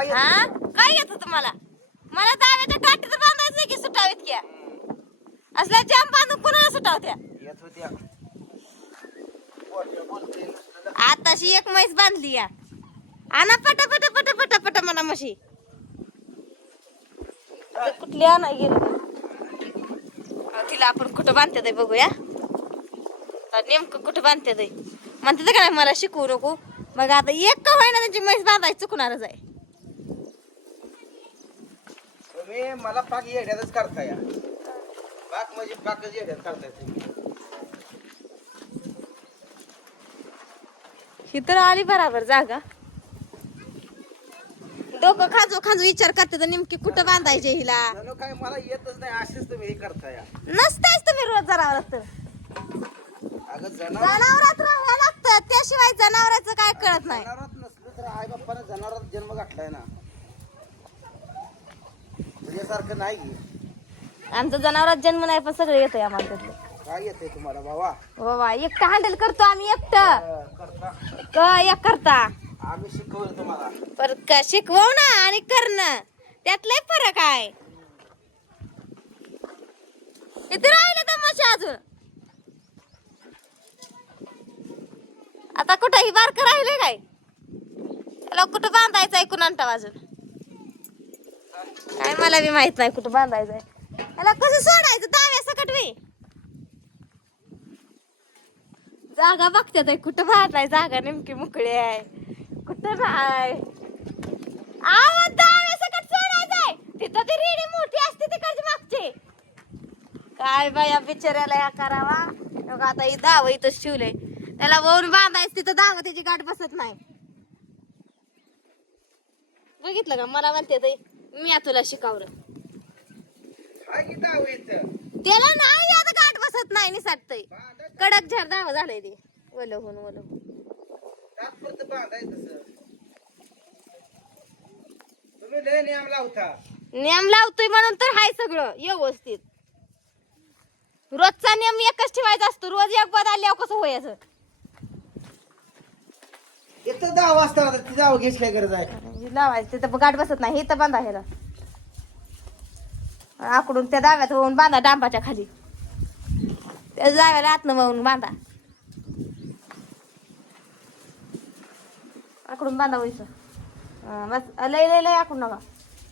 काय येतं? हा? काय येतं तुम्हाला? मला दाव्याच्या काठी तर बांधायचं की सुटावीत घ्या? असल्या जाम बांधून कुणाला सुटावत्या? येत होत्या. बोलते, बोलते, नुसतं आताशी एक म्हैस बांधली या. आणा पटा पटा पटा पटा पटा म्हणा म्हशी. ते कुठली आणा गेली? अहो, तिला आपण कुठं बांधते ते बघूया. आता नेमकं कुठं बांधते ते म्हणते ते का नाही मला शिकवू नको. मग आता एक का होईना त्यांची म्हैस बांधायची चुकणारच आहे. तुम्ही मला पाक येड्यातच करता या पाक म्हणजे पाकच येड्यात करताय तुम्ही. ही तर आली बराबर जागा. डोकं खाजू खाजू विचार करते तर नेमकी कुठं बांधायचे हिला? जणू काय मला येतच नाही असेच तुम्ही हे करता या नसतायच तुम्ही रोज जनावरात. तर अगं जनावर जनावरात राहावं लागतं त्याशिवाय जनावराचं काय कळत नाही. जनावरात नसलं तर आई बाप्पानं जनावरात जन्म घातलाय ना. तुझ्यासारखं नाही. आमचं जनावरात जन्म नाही पण सगळं येतंय आम्हाला त्यातलं. काय येते तुम्हाला बाबा बाबा एकटं हँडल करतो आम्ही एकटं. अं, करता. क एक करता. आम्ही शिकवलं तुम्हाला. पर क- शिकवू ना आणि करणं त्यात लय फरक आहे. इथे राहिले तमाशा अजून. आता कुठं ही बारक राहिले काय? त्याला कुठं बांधायचं आहे कुणांटा अजून? काय मला बी माहीत नाही कुठं बांधायचंय. त्याला कसं सोडायचं? दाव्या सकट मी जागा बघतात आहे कुठं बांधाय जागा नेमकी मोकळी आहे. कुठं राहाय आवाज दाव्या सकट सोडायचंय. तिथं ती रेडी मोठी असते तिकडची मागची. काय बाया बिचाऱ्याला या करावा. आता ही दाव इथं शिवलंय त्याला वळून बांधायचं तिथं दाव त्याची गाठ बसत नाही. बघितलं का? मला म्हणते ताई, मी तुला दाव येतं त्याला नाही आता गाठ बसत नाही निसाटतय कडक झर दाव झालंय ते. ओलं होऊन ओलं नियम लावता. नियम लावतोय म्हणून तर हाय सगळं व्यवस्थित. रोजचा नियम एकच ठेवायचा असतो रोज एक बदलल्यावर कसं व्हायचं इथं दहा वाजता आता ती जावं घ्यायची काय गरज आहे. लावायचं तिथं गाठ बसत नाही इथं बांधा ह्याला. आकडून त्या दाव्यात होऊन बांधा डांबाच्या खाली. त्या दाव्याला आतनं वाहून बांधा. आकडून बांधा व्हायचं हा, बस लय लय लय आकडून नका.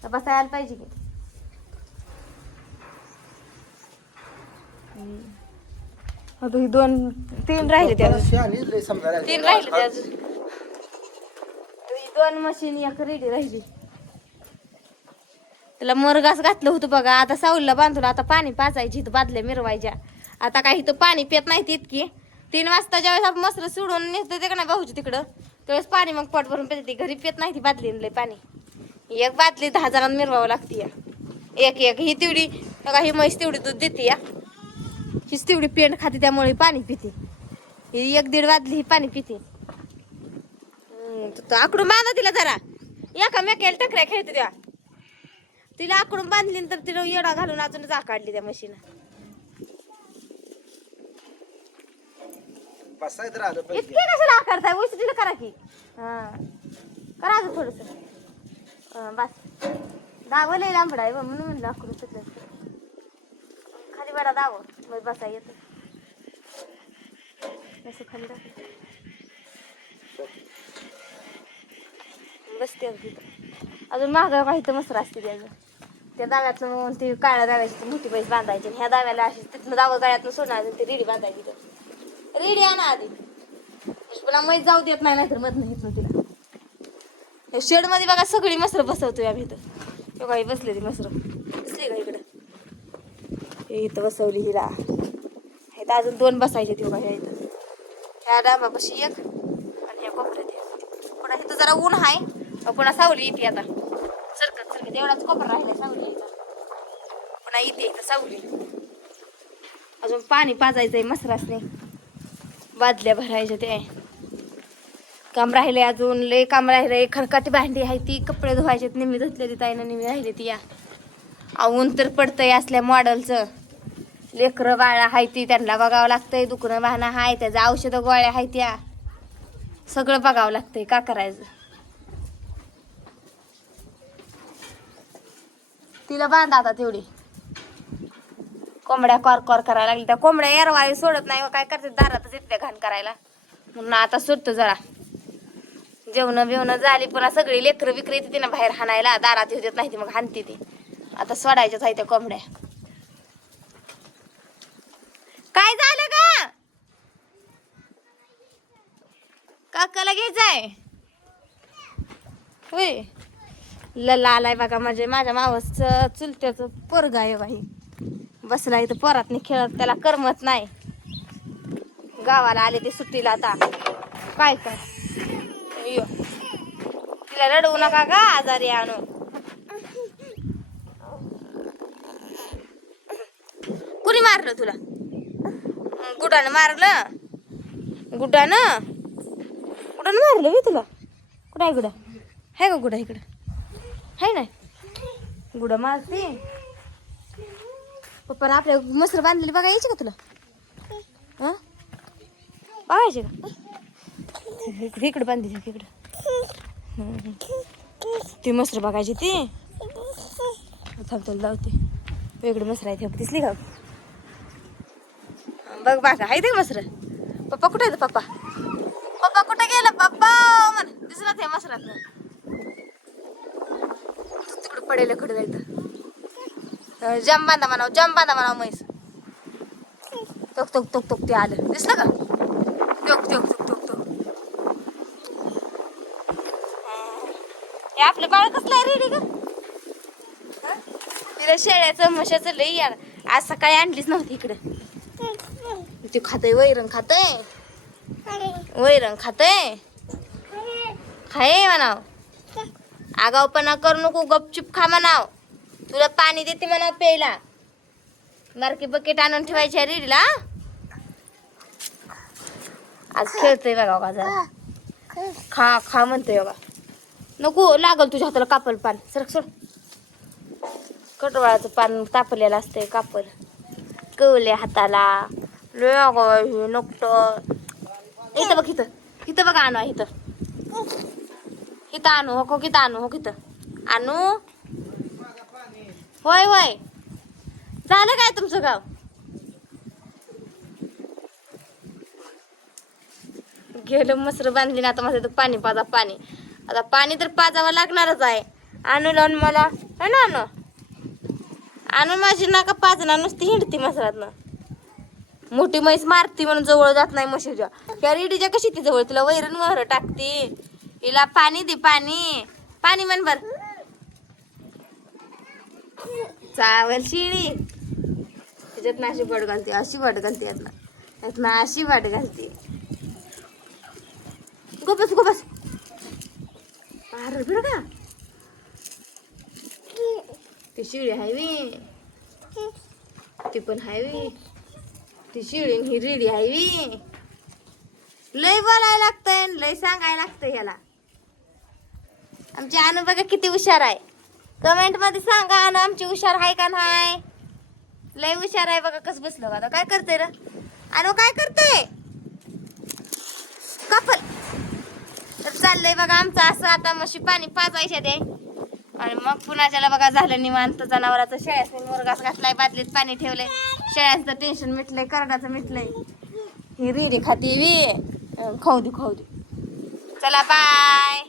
तर बसायला पाहिजे की. आता ही दोन तीन राहिले त्या तीन राहिले ते अजून ही दोन मशीन एक रेडी राहिली. त्याला मोरगास घातलं होतं बघा. आता साऊलला बांधून आता पाणी पाचायची इथं बादल्या मिरवायच्या. आता काही इथं पाणी पित नाही इतकी तीन वाजता ज्यावेळेस आपण मस्त सोडून निघतो ते का नाही भाऊची तिकडं? त्यावेळेस पाणी मग पोट भरून पिते घरी पित नाही ती बादली लय पाणी. एक बादली दहा जणांना मिरवावं लागते या एक एक. ही तेवढी बघा ही म्हैस तेवढी दूध देते या हीच तेवढी पेंट खाते त्यामुळे पाणी पिते. ही एक दीड बादली ही पाणी पिते. आकडून बांधा तिला जरा. एका मेकेल टकऱ्या खेळते त्या. तिला आकडून बांधली तर तिला येडा घालून अजून जा काढली त्या मशीन इतके कशाला आकारताय तिला करा की. हा. करा अजून थोडस. बस. दाव लय लांबडा आहे म्हणून म्हणलं आकडून तिथं खाली बडा दाव. मग बसा येत. असं खाली टाक बसते तिथं. अजून महागा काही तर मस्त असते त्याचं त्या दाव्यातलं मग ती काळ्या दाव्याची मोठी पैसे बांधायची. आणि ह्या दाव्याला अशी तिथनं दावं गळ्यातनं सोडायचं ते रेडी बांधायची तर रेडी आणा आधी. पुन्हा मैत जाऊ देत नाही नाहीतर तर नाही घेत तिला. शेडमध्ये बघा सगळी मसर बसवतोय आम्ही इथं. बघा बसले ती मसर. दिसली का इकडं? हे इथं बसवली हिला. इथं अजून दोन बसायचे ती बघा ह्या इथं. ह्या डांबापाशी एक आणि ह्या कोपऱ्यात एक. पुन्हा इथं जरा ऊन आहे पुन्हा सावली येते आता. सरकत सरकत एवढाच कोपरा राहिला सावली यायचा पुन्हा इथे इथं सावली. अजून पाणी पाजायचंय नाही बादल्या भरायच्या ते काम राहिले अजून. लय काम राहिले खडकाटी भांडी आहे ती कपडे धुवायचे नेहमी धुतलेली ताईनं निम्मी राहिली ती या. ऊन तर पडतंय असल्या मॉडेलचं. लेकरं बाळा आहे ती त्यांना बघावं लागतंय. दुखणं वाहनं हाय त्याचं औषधं गोळ्या हाय त्या. सगळं बघावं लागतंय. का करायचं? तिला बांधा आता तेवढी. कोंबड्या कॉर कॉर करायला लागली त्या कोंबड्या एरवाळी सोडत नाही हो काय करते? दारातच येते घाण करायला. म्हणून आता सुटतो जरा. जेवण बिवणं झाली पुन्हा सगळी लेकरं विक्री येते तिनं बाहेर हाणायला. दारात येऊ देत नाही ती मग हाणते ती. आता सोडायच्याच आहे त्या कोंबड्या. काय झालं का काकाला घ्यायचंय होय. लला आलाय बघा म्हणजे माझ्या मावस चुलत्याचं पोरग आहे बाई. बसला इथं पोरात खेळत त्याला करमत नाही. गावाला आले ते सुट्टीला आता. काय कर? तिला रडवू नका का आजारी आणू कुणी मारलं तुला? गुडानं मारलं? गुडानं? गुडानं मारलं मी तुला? कुठं आहे गुडा? आहे का गुडा इकडं? है ना? गुड मारते पप्पा आपल्या मसर बांधलेली बघा यायची का तुला? हां? बघायची का? इकडे बांधली इकडं. ती मसर बघायची ती. थांब तुला लावते. इकडे मसर आहे दिसली का? बघ बघा आहे ते मसर. पप्पा कुठे आहेत पप्पा? पप्पा कुठे गेला? पप्पा म्हण. दिसला ते मसरात पडेल कडे जायचं. जम बांधा म्हणाव जम बांधा म्हणाव म्हैस. तोक तोक तोक तोक ते आलं. दिसलं का? तोक तोक तोक तोक तोक हे आपलं बाळ कसलं आहे रेडी का तिला शेळ्याचं म्हशाचं लई यार. आज सकाळी आणलीच नव्हती इकडं. ते खातय वैरण खातय. वैरण खातय. खाय म्हणाव. आगावपणा करू नको गपचूप खा म्हणाव. तुला पाणी देते म्हणाव प्यायला. बारकी बकेट आणून ठेवायची रेडीला आज खेळतोय बघा बघा जरा. खा खा म्हणतोय बघा नको लागल तुझ्या हाताला कापल पान. सरक सोड कटवाळाचं पान तापलेलं असतंय कापल कवले हाताला. लय अगं नकट इथं बघ इथं. इथं बघा आणू आहे इथं. इथं आणू हो, हो को किथं आणू हो किथं आणू? होय होय. झालं काय तुमचं गाव? गेलं मसर बांधली ना आता माझं पाणी पाजा पाणी. आता पाणी तर पाजावं लागणारच आहे. आणू लावून मला. है ना आणू. आणू माझी नाका पाजणार नुसती हिंडती मसरातनं. मोठी म्हैस मारती म्हणून जवळ जात नाही म्हशीच्या. त्या रेडीच्या कशी ती जवळ? तिला वैरण वहर टाकते. हिला पाणी दे पाणी. पाणी म्हण बर चावल शिळी. त्याच्यात अशी बड घालते अशी बड घालते यातनं. यातनं अशी वाट घालते. गोपस गोपस बरं का? ती शिळी हायवी ती पण हायवी ती शिळी आणि ही रेडी हायवी लय बोलायला लागतंय लय सांगायला लागतंय ह्याला आमची अनु बघा किती हुशार आहे. कमेंटमध्ये सांगा अनु आमची हुशार आहे का नाही? लय हुशार आहे बघा कसं बसलं आता. काय करते र? अनु काय करते कपल. तर चाललंय बघा आमचं असं आता मशी पाणी पाजायच्या ते आणि मग पुण्याच्याला बघा झालं निवांत. जनावराचं शेळ्याचं मुरगास घातलाय बादलीत पाणी ठेवले शेळ्याचं टेन्शन मिटलंय करडाचं मिटलंय. ही रिडी खाती वी. खाऊ दे खाऊ दे. चला बाय